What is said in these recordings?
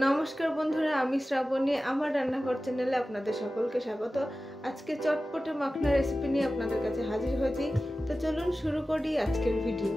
নমস্কার বন্ধুরা, আমি শ্রাবণী। আমার রান্নাঘর চ্যানেলে আপনাদের সকলকে স্বাগত। আজকে চটপটে মাখনা রেসিপি নিয়ে আপনাদের কাছে হাজির হয়েছি। তো চলুন শুরু করি আজকের ভিডিও।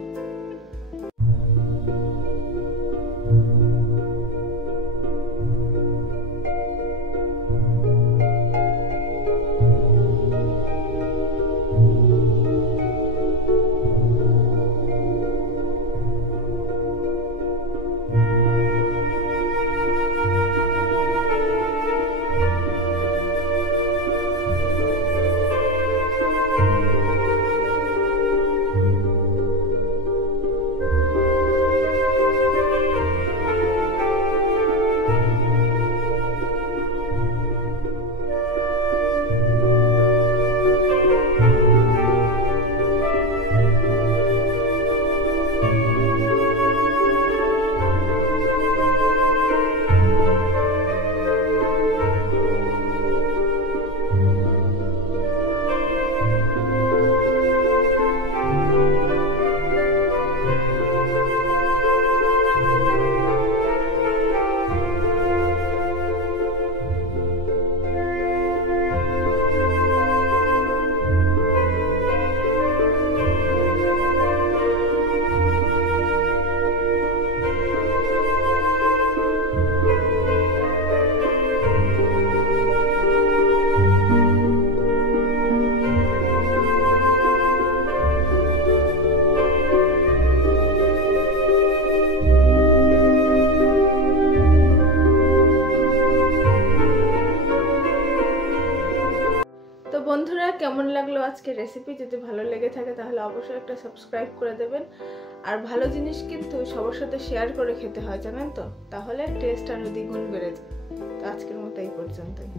তো বন্ধুরা, কেমন লাগলো আজকের রেসিপি? যদি ভালো লেগে থাকে তাহলে অবশ্যই একটা সাবস্ক্রাইব করে দেবেন। আর ভালো জিনিস কিন্তু সবার সাথে শেয়ার করে খেতে হয়, জানেন তো? তাহলে টেস্ট আরো দ্বিগুণ বেড়ে যায়। তো আজকের মতো এই পর্যন্তই।